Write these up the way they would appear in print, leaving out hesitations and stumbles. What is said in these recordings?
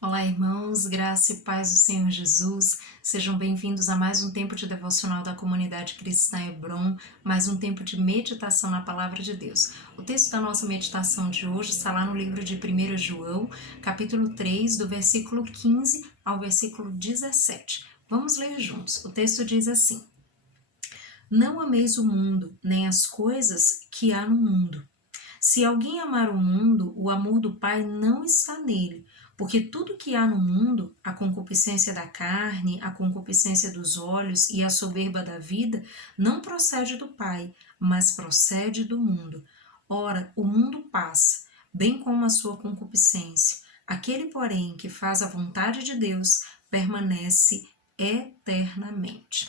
Olá, irmãos, graça e paz do Senhor Jesus. Sejam bem-vindos a mais um tempo de devocional da comunidade cristã Hebron, mais um tempo de meditação na palavra de Deus. O texto da nossa meditação de hoje está lá no livro de 1 João, capítulo 3, do versículo 15 ao versículo 17. Vamos ler juntos. O texto diz assim: Não ameis o mundo, nem as coisas que há no mundo. Se alguém amar o mundo, o amor do Pai não está nele, porque tudo que há no mundo, a concupiscência da carne, a concupiscência dos olhos e a soberba da vida, não procede do Pai, mas procede do mundo. Ora, o mundo passa, bem como a sua concupiscência. Aquele, porém, que faz a vontade de Deus, permanece eternamente.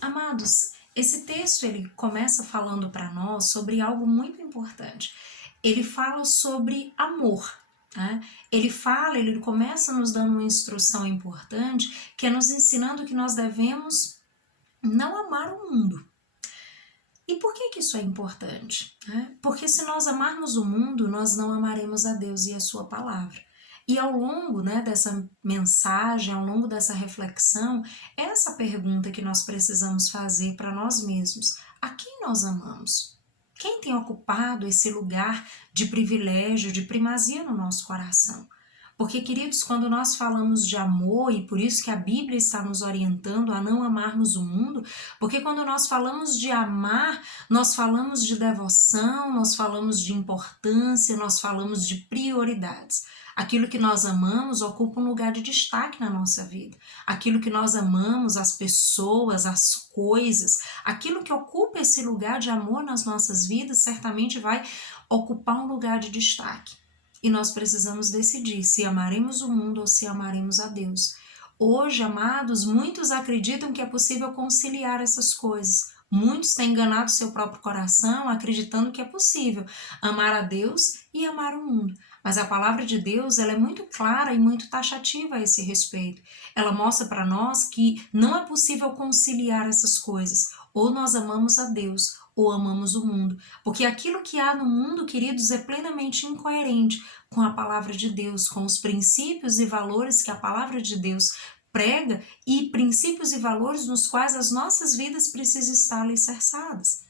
Amados, esse texto ele começa falando para nós sobre algo muito importante. Ele fala sobre amor. Né? Ele começa nos dando uma instrução importante, que é nos ensinando que nós devemos não amar o mundo. E por que isso é importante? Porque se nós amarmos o mundo, nós não amaremos a Deus e a sua palavra. E ao longo dessa mensagem, ao longo dessa reflexão, essa pergunta que nós precisamos fazer para nós mesmos: a quem nós amamos? Quem tem ocupado esse lugar de privilégio, de primazia no nosso coração? Porque, queridos, quando nós falamos de amor, e por isso que a Bíblia está nos orientando a não amarmos o mundo, porque quando nós falamos de amar, nós falamos de devoção, nós falamos de importância, nós falamos de prioridades. Aquilo que nós amamos ocupa um lugar de destaque na nossa vida. Aquilo que nós amamos, as pessoas, as coisas, aquilo que ocupa esse lugar de amor nas nossas vidas, certamente vai ocupar um lugar de destaque. E nós precisamos decidir se amaremos o mundo ou se amaremos a Deus. Hoje, amados, muitos acreditam que é possível conciliar essas coisas. Muitos têm enganado seu próprio coração, acreditando que é possível amar a Deus e amar o mundo. Mas a palavra de Deus, ela é muito clara e muito taxativa a esse respeito. Ela mostra para nós que não é possível conciliar essas coisas. Ou nós amamos a Deus, ou amamos o mundo. Porque aquilo que há no mundo, queridos, é plenamente incoerente com a palavra de Deus, com os princípios e valores que a palavra de Deus prega e princípios e valores nos quais as nossas vidas precisam estar alicerçadas.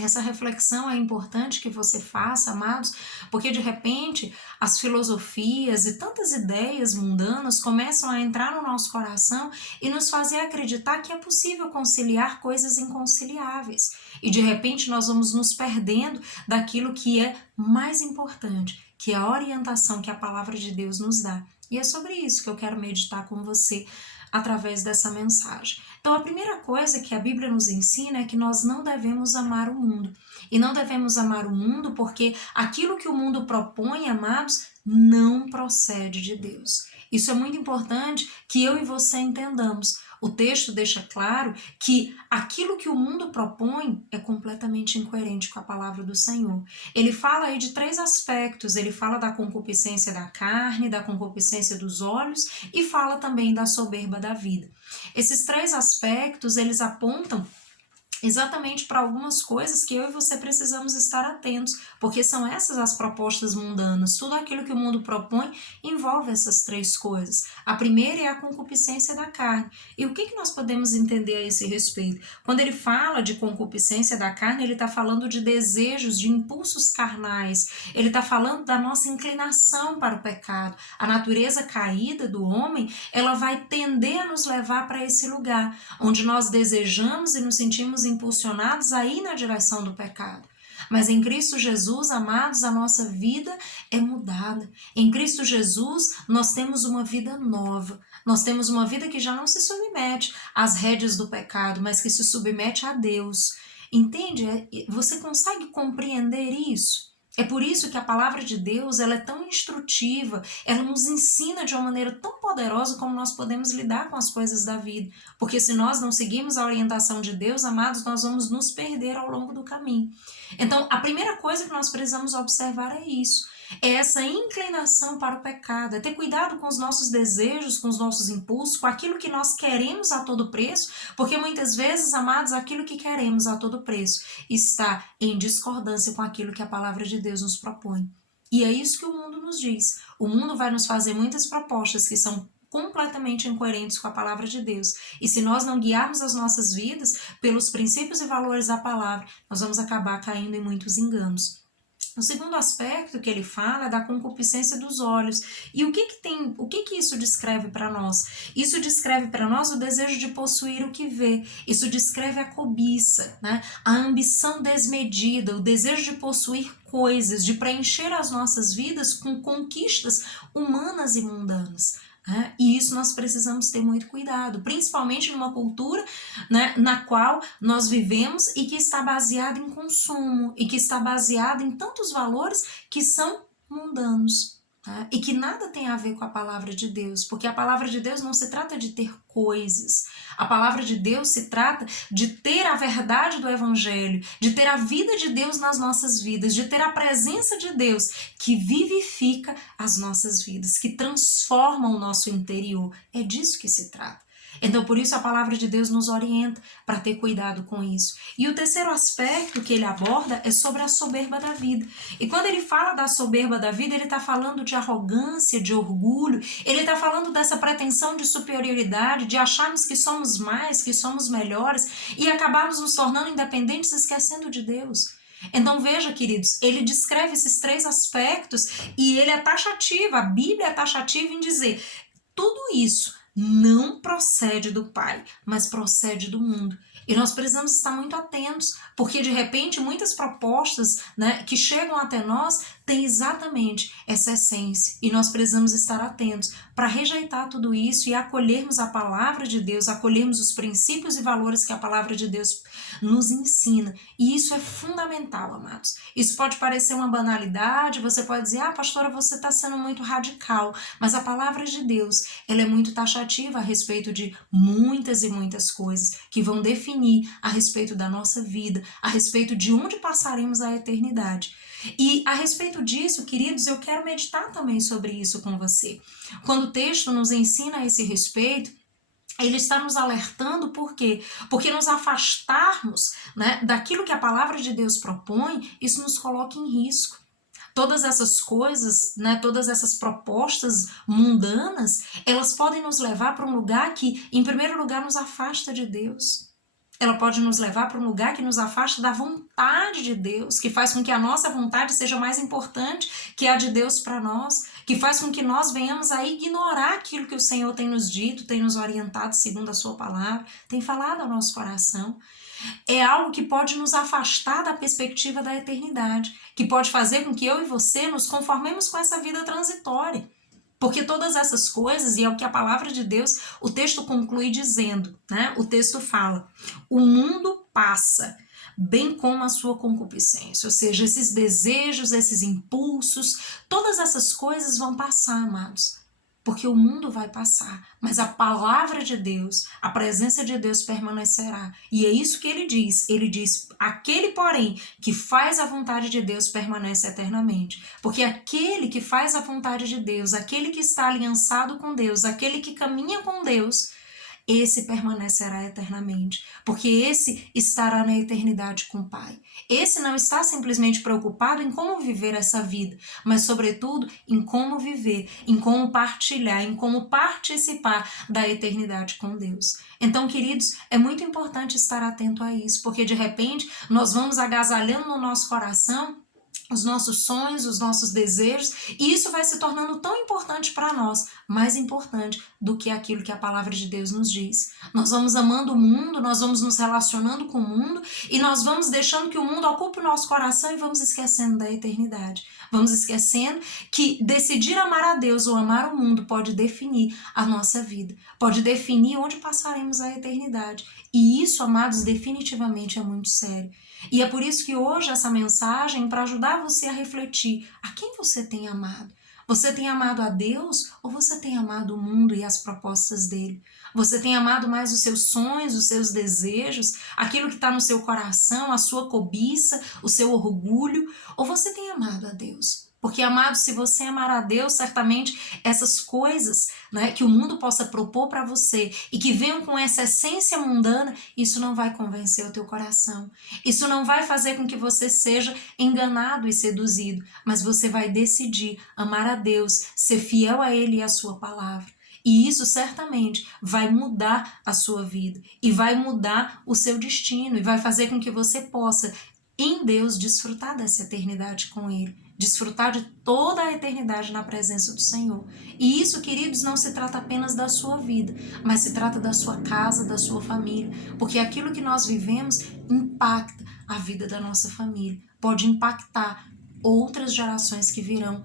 Essa reflexão é importante que você faça, amados, porque de repente as filosofias e tantas ideias mundanas começam a entrar no nosso coração e nos fazer acreditar que é possível conciliar coisas inconciliáveis. E de repente nós vamos nos perdendo daquilo que é mais importante, que é a orientação que a palavra de Deus nos dá. E é sobre isso que eu quero meditar com você através dessa mensagem. Então, a primeira coisa que a Bíblia nos ensina é que nós não devemos amar o mundo. E não devemos amar o mundo porque aquilo que o mundo propõe, amados, não procede de Deus. Isso é muito importante que eu e você entendamos. O texto deixa claro que aquilo que o mundo propõe é completamente incoerente com a palavra do Senhor. Ele fala aí de três aspectos. Ele fala da concupiscência da carne, da concupiscência dos olhos e fala também da soberba da vida. Esses três aspectos, eles apontam exatamente para algumas coisas que eu e você precisamos estar atentos, porque são essas as propostas mundanas. Tudo aquilo que o mundo propõe envolve essas três coisas. A primeira é a concupiscência da carne. E o que nós podemos entender a esse respeito? Quando ele fala de concupiscência da carne, ele está falando de desejos, de impulsos carnais. Ele está falando da nossa inclinação para o pecado. A natureza caída do homem, ela vai tender a nos levar para esse lugar, onde nós desejamos e nos sentimos impulsionados a ir na direção do pecado. Mas em Cristo Jesus, amados, a nossa vida é mudada. Em Cristo Jesus, nós temos uma vida nova. Nós temos uma vida que já não se submete às rédeas do pecado, mas que se submete a Deus. Entende? Você consegue compreender isso? É por isso que a palavra de Deus ela é tão instrutiva, ela nos ensina de uma maneira tão poderosa como nós podemos lidar com as coisas da vida. Porque se nós não seguirmos a orientação de Deus, amados, nós vamos nos perder ao longo do caminho. Então, a primeira coisa que nós precisamos observar é isso. É essa inclinação para o pecado, é ter cuidado com os nossos desejos, com os nossos impulsos, com aquilo que nós queremos a todo preço, porque muitas vezes, amados, aquilo que queremos a todo preço está em discordância com aquilo que a palavra de Deus nos propõe. E é isso que o mundo nos diz. O mundo vai nos fazer muitas propostas que são completamente incoerentes com a palavra de Deus. E se nós não guiarmos as nossas vidas pelos princípios e valores da palavra, nós vamos acabar caindo em muitos enganos. O segundo aspecto que ele fala é da concupiscência dos olhos. E o que isso descreve para nós? Isso descreve para nós o desejo de possuir o que vê. Isso descreve a cobiça, né? A ambição desmedida, o desejo de possuir coisas, de preencher as nossas vidas com conquistas humanas e mundanas. E isso nós precisamos ter muito cuidado, principalmente numa cultura, né, na qual nós vivemos e que está baseada em consumo e que está baseada em tantos valores que são mundanos. E que nada tem a ver com a palavra de Deus, porque a palavra de Deus não se trata de ter coisas, a palavra de Deus se trata de ter a verdade do evangelho, de ter a vida de Deus nas nossas vidas, de ter a presença de Deus que vivifica as nossas vidas, que transforma o nosso interior. É disso que se trata. Então, por isso a palavra de Deus nos orienta para ter cuidado com isso. E o terceiro aspecto que ele aborda é sobre a soberba da vida. E quando ele fala da soberba da vida, ele está falando de arrogância, de orgulho, ele está falando dessa pretensão de superioridade, de acharmos que somos mais, que somos melhores e acabarmos nos tornando independentes, esquecendo de Deus. Então veja, queridos, ele descreve esses três aspectos e ele é taxativo, a Bíblia é taxativa em dizer tudo isso não procede do Pai, mas procede do mundo. E nós precisamos estar muito atentos, porque de repente muitas propostas, né, que chegam até nós têm exatamente essa essência. E nós precisamos estar atentos para rejeitar tudo isso e acolhermos a palavra de Deus, acolhermos os princípios e valores que a palavra de Deus nos ensina. E isso é fundamental, amados. Isso pode parecer uma banalidade, você pode dizer, pastora, você está sendo muito radical. Mas a palavra de Deus, ela é muito taxativa a respeito de muitas e muitas coisas que vão definir a respeito da nossa vida, a respeito de onde passaremos a eternidade. E a respeito disso, queridos, eu quero meditar também sobre isso com você. Quando o texto nos ensina a esse respeito, ele está nos alertando por quê? Porque nos afastarmos, né, daquilo que a palavra de Deus propõe, isso nos coloca em risco. Todas essas coisas, né, todas essas propostas mundanas, elas podem nos levar para um lugar que, em primeiro lugar, nos afasta de Deus. Ela pode nos levar para um lugar que nos afasta da vontade de Deus, que faz com que a nossa vontade seja mais importante que a de Deus para nós, que faz com que nós venhamos a ignorar aquilo que o Senhor tem nos dito, tem nos orientado segundo a sua palavra, tem falado ao nosso coração. É algo que pode nos afastar da perspectiva da eternidade, que pode fazer com que eu e você nos conformemos com essa vida transitória. Porque todas essas coisas, e é o que a palavra de Deus, o texto conclui dizendo, né? O texto fala, o mundo passa, bem como a sua concupiscência, ou seja, esses desejos, esses impulsos, todas essas coisas vão passar, amados. Porque o mundo vai passar, mas a palavra de Deus, a presença de Deus permanecerá. E é isso que ele diz, aquele porém que faz a vontade de Deus permanece eternamente. Porque aquele que faz a vontade de Deus, aquele que está aliançado com Deus, aquele que caminha com Deus, esse permanecerá eternamente, porque esse estará na eternidade com o Pai. Esse não está simplesmente preocupado em como viver essa vida, mas sobretudo em como viver, em como partilhar, em como participar da eternidade com Deus. Então, queridos, é muito importante estar atento a isso, porque de repente nós vamos agasalhando no nosso coração os nossos sonhos, os nossos desejos, e isso vai se tornando tão importante para nós, mais importante do que aquilo que a palavra de Deus nos diz. Nós vamos amando o mundo, nós vamos nos relacionando com o mundo, e nós vamos deixando que o mundo ocupe o nosso coração e vamos esquecendo da eternidade. Vamos esquecendo que decidir amar a Deus ou amar o mundo pode definir a nossa vida, pode definir onde passaremos a eternidade. E isso, amados, definitivamente é muito sério. E é por isso que hoje essa mensagem é para ajudar você a refletir a quem você tem amado. Você tem amado a Deus ou você tem amado o mundo e as propostas dele? Você tem amado mais os seus sonhos, os seus desejos, aquilo que está no seu coração, a sua cobiça, o seu orgulho? Ou você tem amado a Deus? Porque, amado, se você amar a Deus, certamente essas coisas né, que o mundo possa propor para você e que venham com essa essência mundana, isso não vai convencer o teu coração. Isso não vai fazer com que você seja enganado e seduzido, mas você vai decidir amar a Deus, ser fiel a Ele e à sua palavra. E isso certamente vai mudar a sua vida e vai mudar o seu destino e vai fazer com que você possa, em Deus, desfrutar dessa eternidade com Ele, desfrutar de toda a eternidade na presença do Senhor. E isso, queridos, não se trata apenas da sua vida, mas se trata da sua casa, da sua família, porque aquilo que nós vivemos impacta a vida da nossa família, pode impactar outras gerações que virão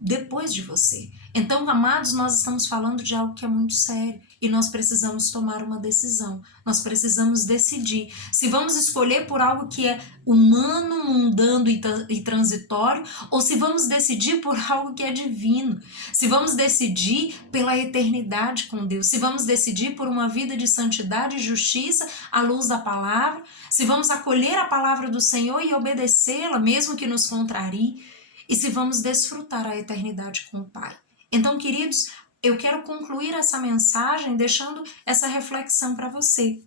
depois de você. Então, amados, nós estamos falando de algo que é muito sério e nós precisamos tomar uma decisão. Nós precisamos decidir se vamos escolher por algo que é humano, mundano e transitório, ou se vamos decidir por algo que é divino. Se vamos decidir pela eternidade com Deus, se vamos decidir por uma vida de santidade e justiça à luz da palavra, se vamos acolher a palavra do Senhor e obedecê-la, mesmo que nos contrarie, e se vamos desfrutar a eternidade com o Pai. Então, queridos, eu quero concluir essa mensagem deixando essa reflexão para você.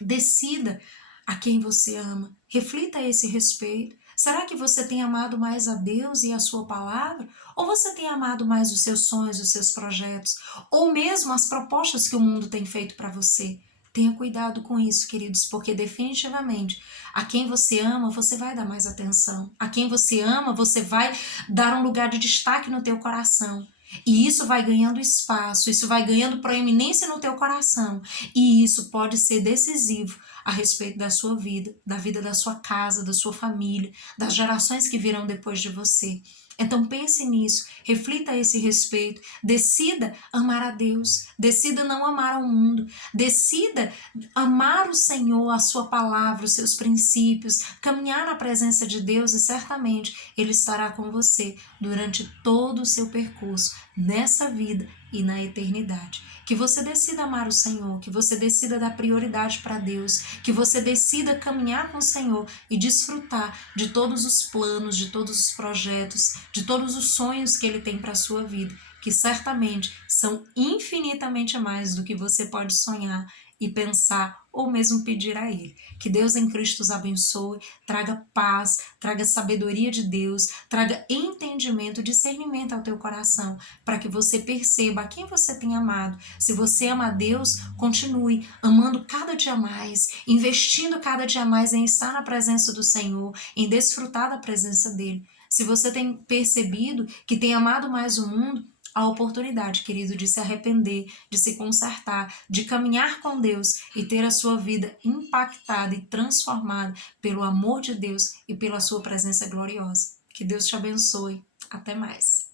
Decida a quem você ama, reflita a esse respeito. Será que você tem amado mais a Deus e a sua palavra? Ou você tem amado mais os seus sonhos, os seus projetos? Ou mesmo as propostas que o mundo tem feito para você? Tenha cuidado com isso, queridos, porque definitivamente a quem você ama, você vai dar mais atenção. A quem você ama, você vai dar um lugar de destaque no teu coração. E isso vai ganhando espaço, isso vai ganhando proeminência no teu coração. E isso pode ser decisivo a respeito da sua vida, da vida da sua casa, da sua família, das gerações que virão depois de você. Então pense nisso, reflita a esse respeito, decida amar a Deus, decida não amar ao mundo, decida amar o Senhor, a sua palavra, os seus princípios, caminhar na presença de Deus e certamente Ele estará com você durante todo o seu percurso, nessa vida e na eternidade. Que você decida amar o Senhor, que você decida dar prioridade para Deus, que você decida caminhar com o Senhor e desfrutar de todos os planos, de todos os projetos, de todos os sonhos que Ele tem para a sua vida, que certamente são infinitamente mais do que você pode sonhar e pensar ou mesmo pedir a Ele. Que Deus em Cristo os abençoe, traga paz, traga sabedoria de Deus, traga entendimento, discernimento ao teu coração, para que você perceba a quem você tem amado. Se você ama a Deus, continue amando cada dia mais, investindo cada dia mais em estar na presença do Senhor, em desfrutar da presença dEle. Se você tem percebido que tem amado mais o mundo, a oportunidade, querido, de se arrepender, de se consertar, de caminhar com Deus e ter a sua vida impactada e transformada pelo amor de Deus e pela sua presença gloriosa. Que Deus te abençoe. Até mais.